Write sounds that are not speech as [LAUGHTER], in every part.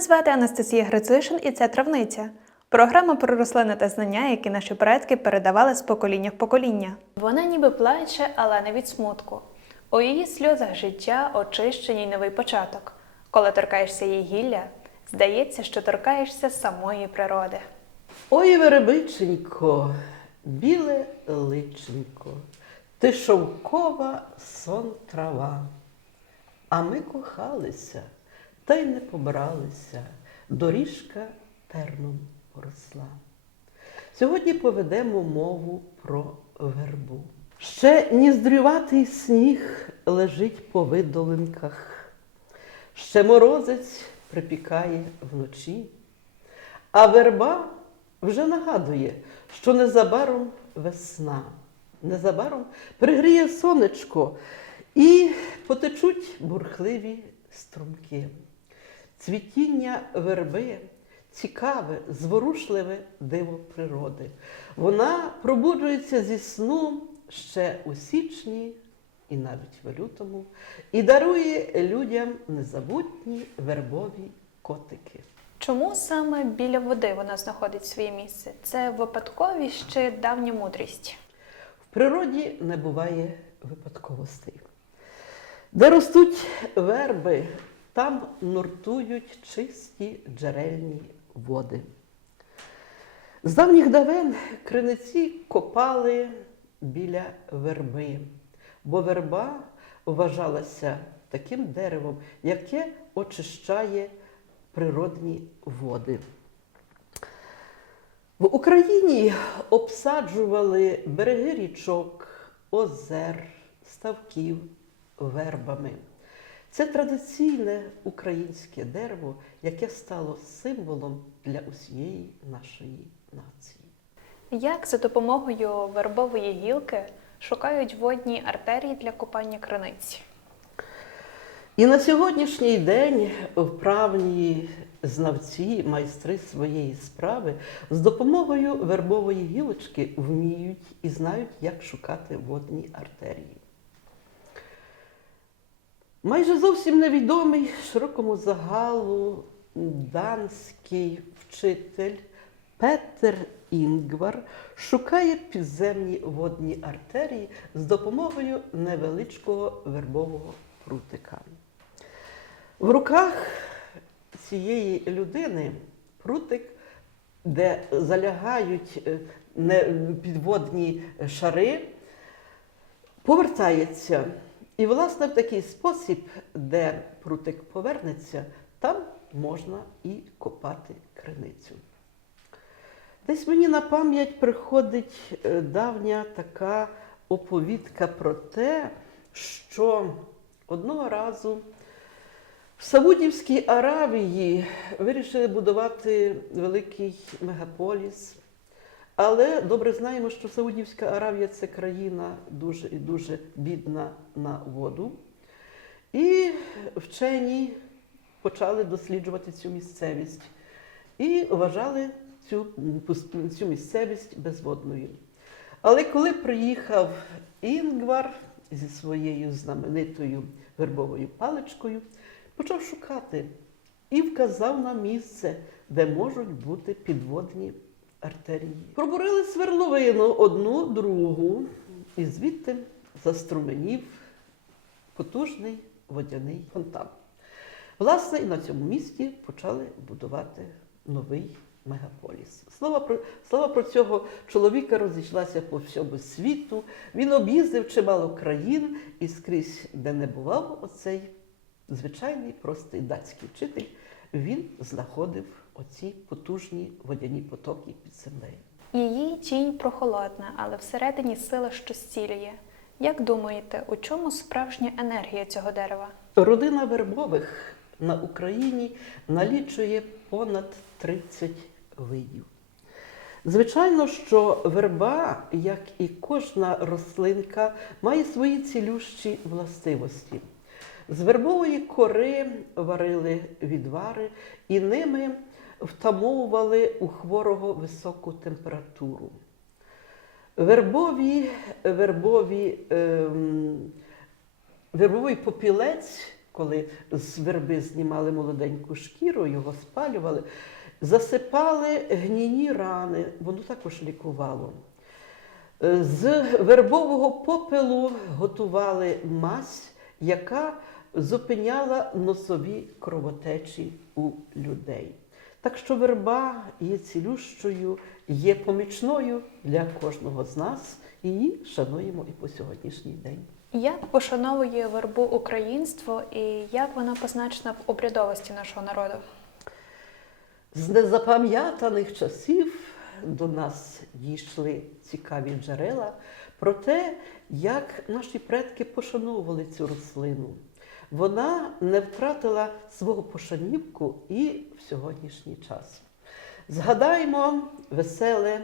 Мене звати Анастасія Грицишин і це травниця. Програма про рослини та знання, які наші предки передавали з покоління в покоління. Вона ніби плаче, але не від смутку. У її сльозах життя, очищення й новий початок. Коли торкаєшся її гілля, здається, що торкаєшся самої природи. Ой, вербиченько, біле личенько, ти шовкова сон трава. А ми кохалися, та й не побралися, доріжка терном поросла. Сьогодні поведемо мову про вербу. Ще ніздрюватий сніг лежить по видолинках, ще морозець припікає вночі. А верба вже нагадує, що незабаром весна, незабаром пригріє сонечко і потечуть бурхливі струмки. Цвітіння верби цікаве, зворушливе диво природи. Вона пробуджується зі сну ще у січні і навіть в лютому, і дарує людям незабутні вербові котики. Чому саме біля води вона знаходить своє місце? Це випадковість чи давня мудрість? В природі не буває випадковостей. Де ростуть верби, там нуртують чисті джерельні води. З давніх давен криниці копали біля верби, бо верба вважалася таким деревом, яке очищає природні води. В Україні обсаджували береги річок, озер, ставків вербами. Це традиційне українське дерево, яке стало символом для усієї нашої нації. Як за допомогою вербової гілки шукають водні артерії для купання криниць? І на сьогоднішній день вправні знавці, майстри своєї справи з допомогою вербової гілочки вміють і знають, як шукати водні артерії. Майже зовсім невідомий широкому загалу данський вчитель Петер Інгвар шукає підземні водні артерії з допомогою невеличкого вербового прутика. В руках цієї людини прутик, де залягають е, підводні шари, повертається. І, власне, в такий спосіб, де прутик повернеться, там можна і копати криницю. Десь мені на пам'ять приходить е, давня така оповідка про те, що одного разу в Саудівській Аравії вирішили будувати великий мегаполіс. Але добре знаємо, що Саудівська Аравія це країна дуже і дуже бідна на воду. І вчені почали досліджувати цю місцевість і вважали цю, цю місцевість безводною. Але коли приїхав Інгвар зі своєю знаменитою вербовою паличкою, почав шукати і вказав на місце, де можуть бути підводні артерії. Пробурили сверловину одну, другу, і звідти заструменів потужний водяний фонтан. Власне, і на цьому місці почали будувати новий мегаполіс. Слава про, слава про цього чоловіка розійшлася по всьому світу. Він об'їздив чимало країн і скрізь, де не бував оцей звичайний простий датський вчитель, він знаходив оці потужні водяні потоки під землею. Її тінь прохолодна, але всередині сила, що зцілює. Як думаєте, у чому справжня енергія цього дерева? Родина вербових на Україні налічує понад 30 видів. Звичайно, що верба, як і кожна рослинка, має свої цілющі властивості. З вербової кори варили відвари і ними втамовували у хворого високу температуру. Вербові, вербові, ем, вербовий попілець коли з верби знімали молоденьку шкіру, його спалювали, засипали гніні рани, воно також лікувало. Е, З вербового попелу готували мазь, яка зупиняла носові кровотечі у людей. Так що верба є цілющою, є помічною для кожного з нас, і її шануємо і по сьогоднішній день. Як пошановує вербу українство і як вона позначена в обрядовості нашого народу? З незапам'ятаних часів до нас дійшли цікаві джерела про те, як наші предки пошановували цю рослину. Вона не втратила свого пошанівку і в сьогоднішній час. Згадаймо веселе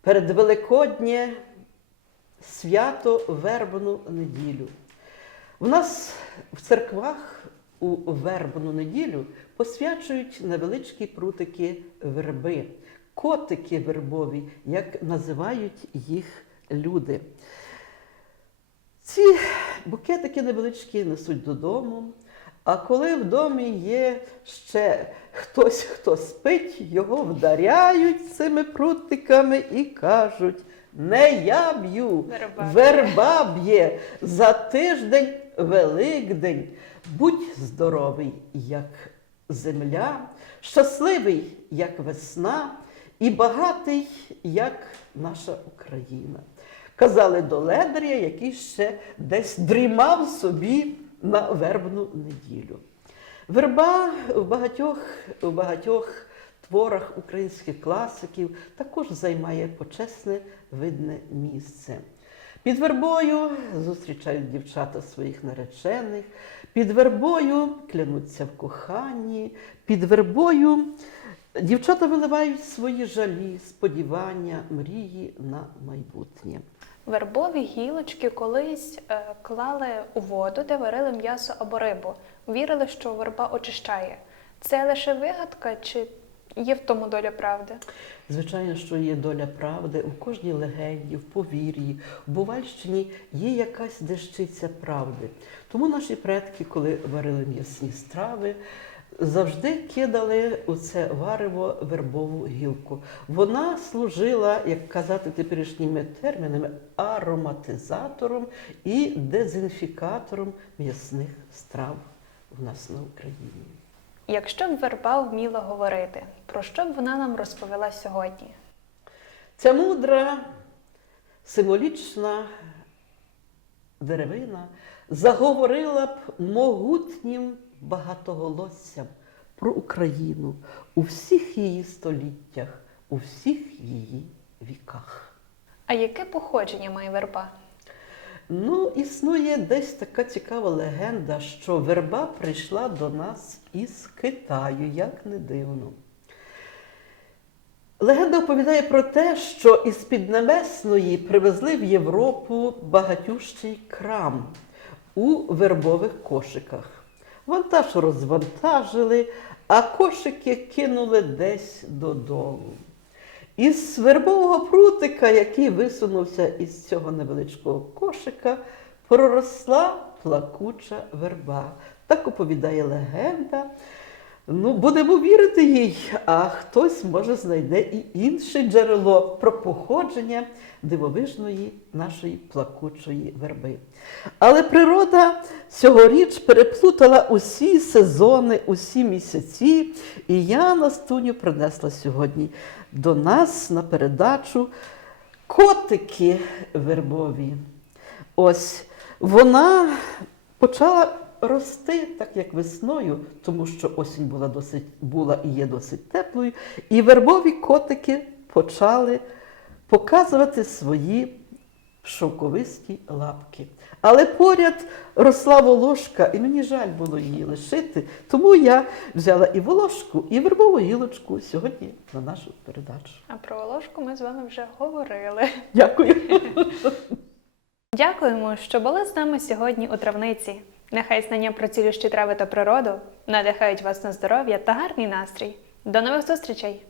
передвеликоднє свято Вербну неділю. У нас в церквах у вербну неділю посвячують невеличкі прутики верби, котики вербові, як називають їх люди. Букетики невеличкі несуть додому. А коли в домі є ще хтось, хто спить, його вдаряють цими прутиками і кажуть: не я б'ю, Верба верба б'є за тиждень Великдень. Будь здоровий, як земля, щасливий, як весна, і багатий, як наша Україна. Казали до ледаря, який ще десь дрімав собі на вербну неділю. Верба в багатьох, в багатьох творах українських класиків також займає почесне видне місце. Під вербою зустрічають дівчата своїх наречених, під вербою клянуться в коханні, під вербою дівчата виливають свої жалі, сподівання, мрії на майбутнє. Вербові гілочки колись е, клали у воду, де варили м'ясо або рибу. Вірили, що верба очищає. Це лише вигадка, чи є в тому доля правди? Звичайно, що є доля правди у кожній легенді, в повір'ї, в Бувальщині є якась дещиця правди. Тому наші предки, коли варили м'ясні страви, завжди кидали у це варево вербову гілку. Вона служила, як казати теперішніми термінами, ароматизатором і дезінфікатором м'ясних страв в нас на Україні. Якщо б верба вміла говорити, про що б вона нам розповіла сьогодні? Ця мудра, символічна деревина заговорила б могутнім багатоголоссям про Україну у всіх її століттях, у всіх її віках. А яке походження має верба? Ну, існує десь така цікава легенда, що верба прийшла до нас із Китаю, як не дивно. Легенда оповідає про те, що із Піднебесної привезли в Європу багатющий крам у вербових кошиках. Вантаж розвантажили, а кошики кинули десь додолу. Із вербового прутика, який висунувся із цього невеличкого кошика, проросла плакуча верба. Так оповідає легенда. Ну, будемо вірити їй, а хтось може знайде і інше джерело про походження дивовижної нашої плакучої верби. Але природа цьогоріч переплутала усі сезони, усі місяці, і я Настуню принесла сьогодні до нас на передачу котики вербові. Ось вона почала рости так, як весною, тому що осінь була досить була і є досить теплою, і вербові котики почали показувати свої шовковисті лапки. Але поряд росла волошка, і мені жаль було її лишити, тому я взяла і волошку, і вербову гілочку сьогодні на нашу передачу. А про волошку ми з вами вже говорили. Дякую. [LAUGHS] Дякуємо, що були з нами сьогодні у травниці. Нехай знання про цілющі трави та природу надихають вас на здоров'я та гарний настрій. До нових зустрічей!